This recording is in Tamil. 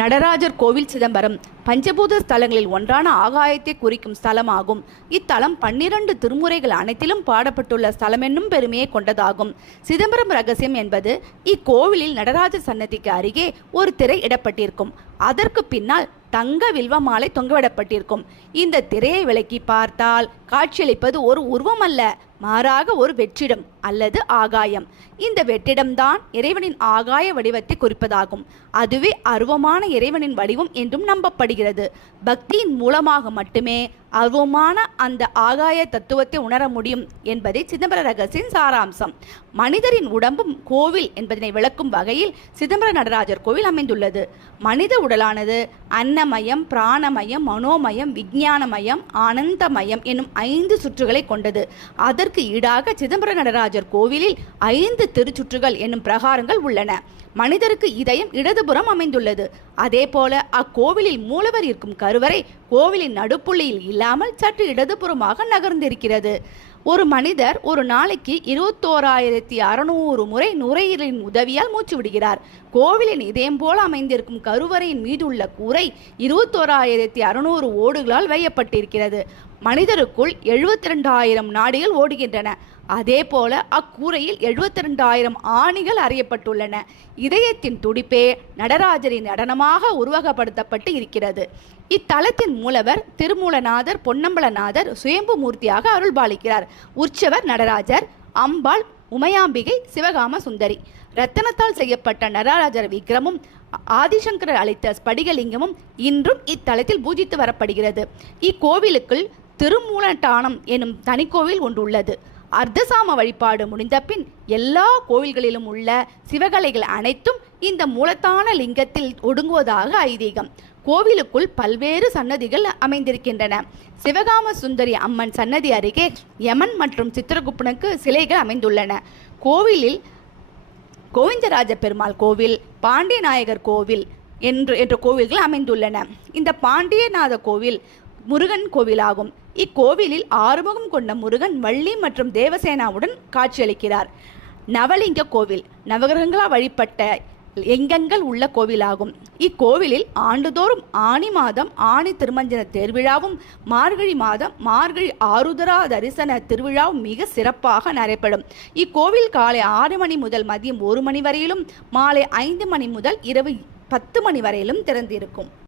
நடராஜர் கோவில் சிதம்பரம் பஞ்சபூத ஸ்தலங்களில் ஒன்றான ஆகாயத்தை குறிக்கும் ஸ்தலமாகும். இத்தலம் 12 திருமுறைகள் அனைத்திலும் பாடப்பட்டுள்ள ஸ்தலம் என்னும் பெருமையை கொண்டதாகும். சிதம்பரம் ரகசியம் என்பது இக்கோவிலில் நடராஜர் சன்னதிக்கு அருகே ஒரு திரை இடப்பட்டிருக்கும். அதற்கு பின்னால் தங்க வில்வ மாலை தொங்கவிடப்பட்டிருக்கும். இந்த திரையை விலக்கி பார்த்தால் காட்சியளிப்பது ஒரு உருவம் அல்ல, மாறாக ஒரு வெற்றிடம் அல்லது ஆகாயம். இந்த வெற்றிடம்தான் இறைவனின் ஆகாய வடிவத்தை குறிப்பதாகும். அதுவே அருவமான இறைவனின் வடிவம் என்றும் நம்பப்படுகிறது. பக்தியின் மூலமாக மட்டுமே அருவமான அந்த ஆகாய தத்துவத்தை உணர முடியும் என்பதே சிதம்பர ரகசியின் சாராம்சம். மனிதரின் உடம்பும் கோவில் என்பதனை விளக்கும் வகையில் சிதம்பர நடராஜர் கோவில் அமைந்துள்ளது. மனித உடலானது அன்னமயம், பிராணமயம், மனோமயம், விஞ்ஞானமயம், ஆனந்தமயம் என்னும் 5 சுற்றுகளை கொண்டது. அதற்கு ஈடாக சிதம்பர நடராஜர் கோவிலில் 5 திருச்சுற்றுகள் என்னும் பிரகாரங்கள் உள்ளன. மனிதருக்கு இதயம் இடதுபுறம் அமைந்துள்ளது. அதே போல அக்கோவிலில் மூலவர் இருக்கும் கருவறை கோவிலின் நடுப்புள்ளியில் இல்லாமல் சற்று இடதுபுறமாக நகர்ந்திருக்கிறது. ஒரு மனிதர் ஒரு நாளைக்கு 21,600 முறை நுரையீரலின் உதவியால் மூச்சு விடுகிறார். கோவிலின் இதயம் போல அமைந்திருக்கும் கருவறையின் மீது உள்ள கூரை 21,600 ஓடுகளால் வேயப்பட்டிருக்கிறது. மனிதருக்குள் 72,000 நாடிகள் ஓடுகின்றன. அதே போல அக்கூரையில் 72,000 ஆணிகள் அறியப்பட்டுள்ளன. இதயத்தின் துடிப்பே நடராஜரின் நடனமாக உருவகப்படுத்தப்பட்டு இருக்கிறது. இத்தலத்தின் மூலவர் திருமூலநாதர், பொன்னம்பலநாதர் சுயம்பு மூர்த்தியாக அருள்பாலிக்கிறார். உற்சவர் நடராஜர், அம்பாள் உமையாம்பிகை, சிவகாம சுந்தரி. ரத்தனத்தால் செய்யப்பட்ட நடராஜர் விக்கிரமும் ஆதிசங்கரர் அளித்த ஸ்படிகலிங்கமும் இன்றும் இத்தலத்தில் பூஜித்து வரப்படுகிறது. இக்கோவிலுக்குள் திருமூலட்டானம் எனும் தனிக்கோவில் ஒன்று உள்ளது. அர்த்தசாம வழிபாடு முடிந்த பின் எல்லா கோவில்களிலும் உள்ள சிவகலைகள் அனைத்தும் இந்த மூலத்தான லிங்கத்தில் ஒடுங்குவதாக ஐதீகம். கோவிலுக்குள் பல்வேறு சன்னதிகள் அமைந்திருக்கின்றன. சிவகாம சுந்தரி அம்மன் சன்னதி அருகே யமன் மற்றும் சித்திரகுப்தனுக்கு சிலைகள் அமைந்துள்ளன. கோவிலில் கோவிந்தராஜ பெருமாள் கோவில், பாண்டியநாயகர் கோவில் என்ற கோவில்கள் அமைந்துள்ளன. இந்த பாண்டியநாத கோவில் முருகன் கோவிலாகும். இக்கோவிலில் ஆறுமுகம் கொண்ட முருகன் வள்ளி மற்றும் தேவசேனாவுடன் காட்சியளிக்கிறார். நவலிங்க கோவில் நவகிரகங்களால் வழிபட்ட லிங்கங்கள் உள்ள கோவிலாகும். இக்கோவிலில் ஆண்டுதோறும் ஆனி மாதம் ஆனி திருமஞ்சன தேர்விழாவும், மார்கழி மாதம் மார்கழி ஆருத்ரா தரிசன திருவிழாவும் மிக சிறப்பாக நடைபெறும். இக்கோவில் காலை 6 மணி முதல் மதியம் 1 மணி வரையிலும், மாலை 5 மணி முதல் இரவு 10 மணி வரையிலும் திறந்திருக்கும்.